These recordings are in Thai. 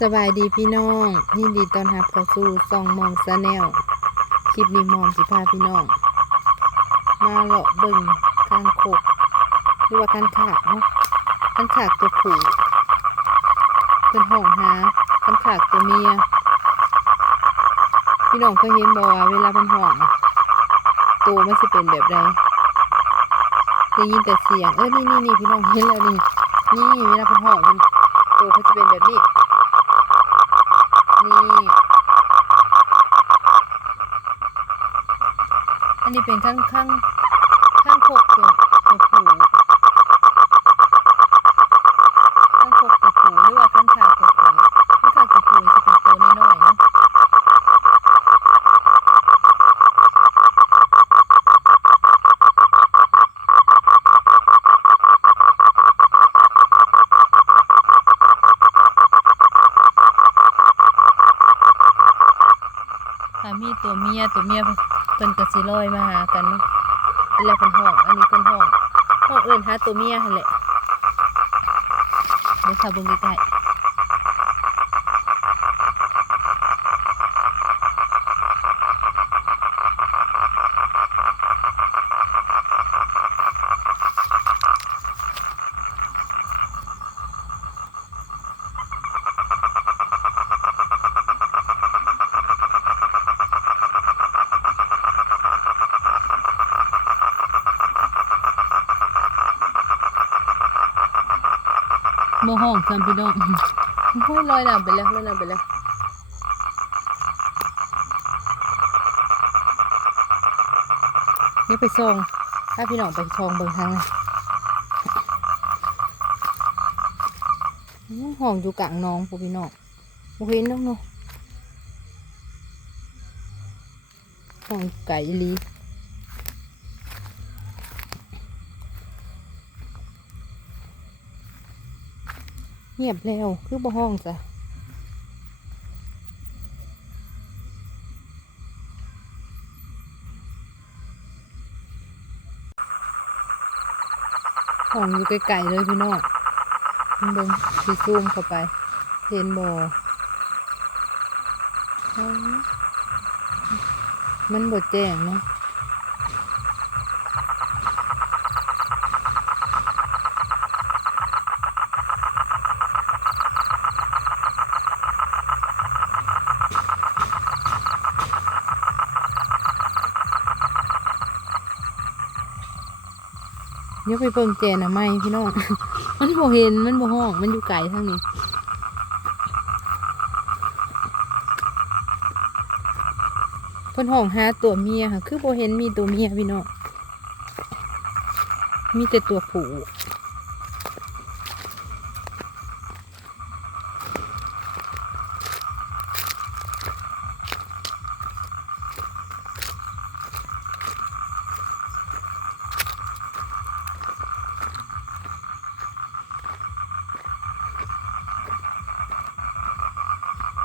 สบายดีพี่น้องยินดีต้อนรับเข้าสู่ซองมอมซาแนลคลิปนี้มอมสิพาพี่น้องมาเลาะเบิ่งข้างโคกหรือว่าข้างขากเนาะข้างขากตัวผู้เป็นห้องหาข้างขากตัวเมียพี่น้องเคยเห็นบ่ว่าเวลามันห้องตัวมันสิเป็นแบบใดได้ยินแต่เสียงนี่พี่น้องเห็นแล้วนี่เวลามันห้องตัวเขาจะเป็นแบบนี้นี่อันนี้เป็นข้างโคกตัวผู้ข้างโคกตัวผู้หรือว่าข้างขากตัวผู้ข้างขากตัวผู้จะเป็นตัวน้อยๆนะมีตัวเมียเพิ่นก็สิลอยมาหากันเนาะแล้วเพิ่นห้องอันนี้เพิ่นห้องเอิ้นหาตัวเมียหั่นแหละเดี๋ยวเข้าเบิ่งใกล้ๆบ่ห้องซ้ำพี่น้องห้อยลอยน้ำไปแล้วนี่ไปส่องถ้าพี่น้องไปส่องเบิ่งทางห้องอยู่กลางหนองพวกพี่น้องบ่เห็นเนาะห้องไก่อีหลีเงียบแล้วคือบ่ห้องจ้ะห้องอยู่ไกลๆเลยพี่น้องเบิ่งสิซูมเข้าไปเห็นบ่มันบ่แจ้งเนาะเดี๋ยวไปเบิ่งแจน่ะไหมพี่น้อง มันบ่เห็นมันบ่ห้องมันอยู่ไกลทางนี้เพิ่นห้องหาตัวเมียค่ะคือบ่เห็นมีตัวเมียพี่น้องมีแต่ตัวผู้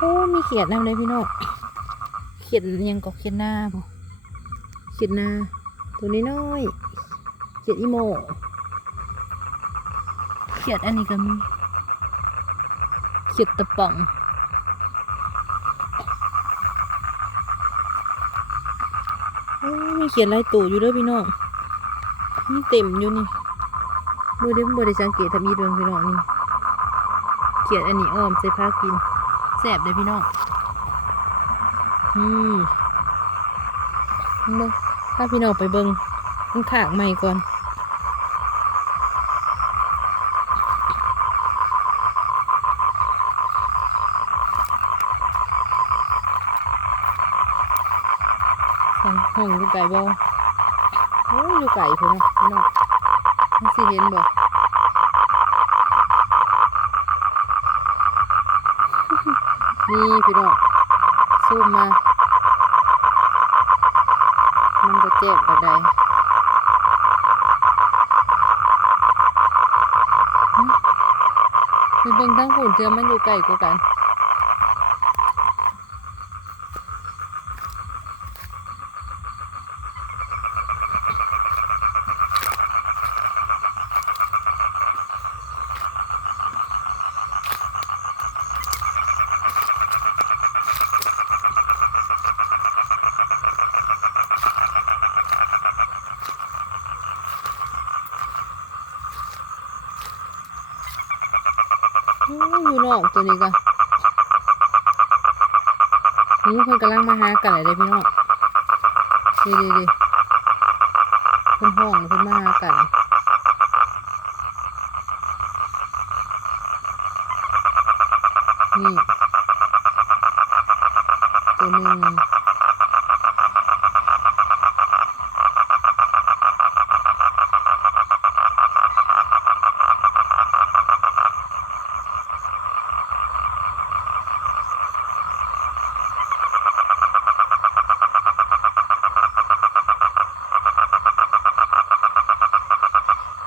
โอ้มีเขียดนำเลยพี่น้องเขียดยังก็เขียดหน้าบ่เขียดหน้าตัวน้อยๆเขียดอีโมเขียดอันนี้ก็มีเขียดตะป่องโอ้มีเขียดหลายตัวอยู่เด้อพี่น้องมีเต็มอยู่นี่บ่ได้สังเกตถ้ามีเรื่องพี่น้องนี่เขียดอันนี้อ้อมใส่ผ้ากินแซ่บเลยพี่น้องถ้าพี่น้องไปเบิ่งมันขากใหม่ก่อนห้องอยู่ไก่บ่โอ้อยู่ไก่เพิ่นนะพี่น้องมันสิเห็นบ่นี่พี่น้องซูมมามันบ่แจ้งปานใดไปเบิ่งทางฝุ่นเทื่อมันอยู่ไกลกว่ากัน อยู่นอกตัวนี้ก็เพิ่นกำลังมาหากันเลยพี่น้องดีเพิ่นห้องเพิ่นมาหากันนี่ตัวหนึ่ง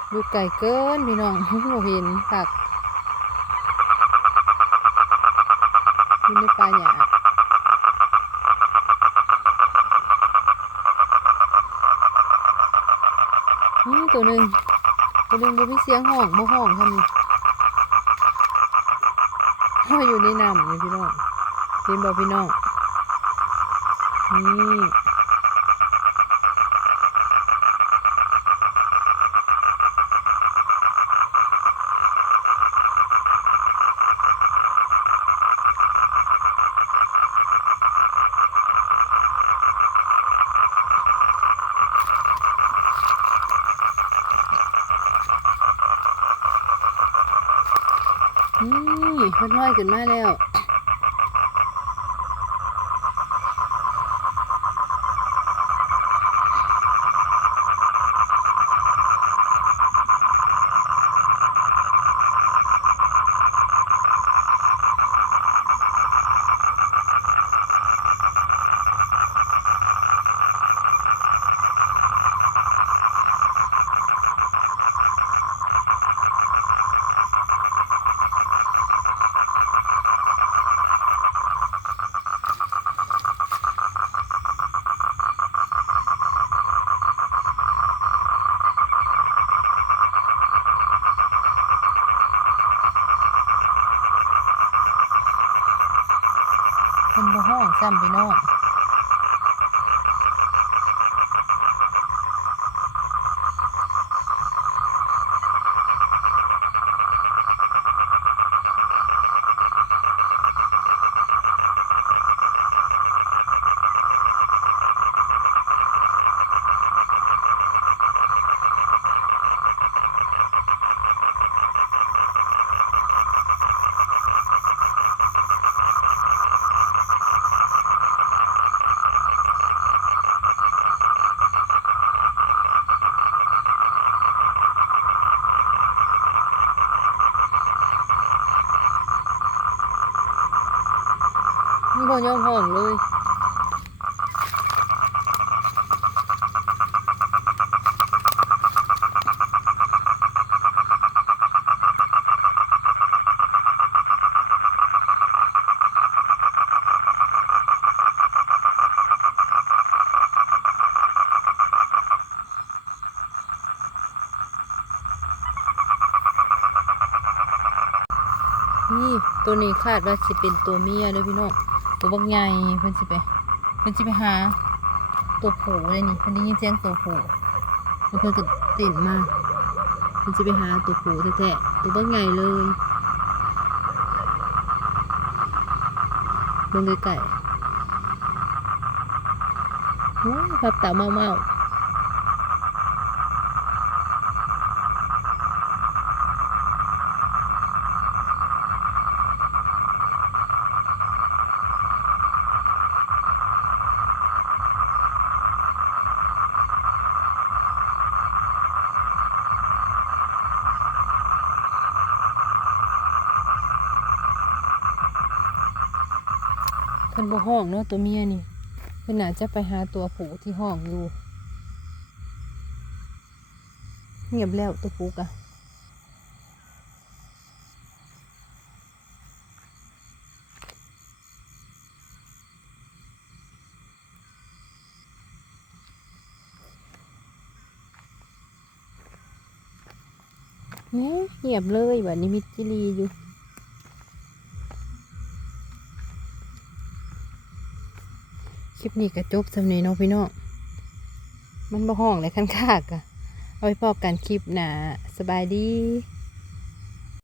อยู่ไกลเกินพี่น้องเราเห็นผักอยู่ในป่าหญ้าตัวหนึ่งบ่มีเสียงห้องบ่ห้องทำนี่อยู่ในน้ำนี่พี่น้องเห็นบ่พี่น้องนี่เพิ่นห้อยขึ้นมาแล้วเพิ่นบ่ห้องซ้ำพี่น้องมันบ่ยอมห้องเลยนี่ตัวนี้คาดว่าสิเป็นตัวเมียเลยพี่น้องตัวบักใหญ่เพิ่นสิไปหาตัวผู้เลยนี่เพิ่นได้ยินเสียงตัวผู้แล้วเพิ่นก็เต้นมาเพิ่นสิไปหาตัวผู้แท้ๆตัวบักใหญ่เลยเบิ่งใกล้ๆโอ้ยพับตาเมาเพิ่นบ่ห้องเนาะตัวเมียนี่เพิ่นน่าจะไปหาตัวผู้ที่ห้องอยู่เงียบแล้วตัวผู้กะเนี่ยเงียบเลยแบบนี้มิดจิลีอยู่คลิปนี้ก็จบสำนี้เนาะพี่น้องมันบ่ห้องเลยคันคากอะเอาไว้พอกันคลิปหน้าสบายดี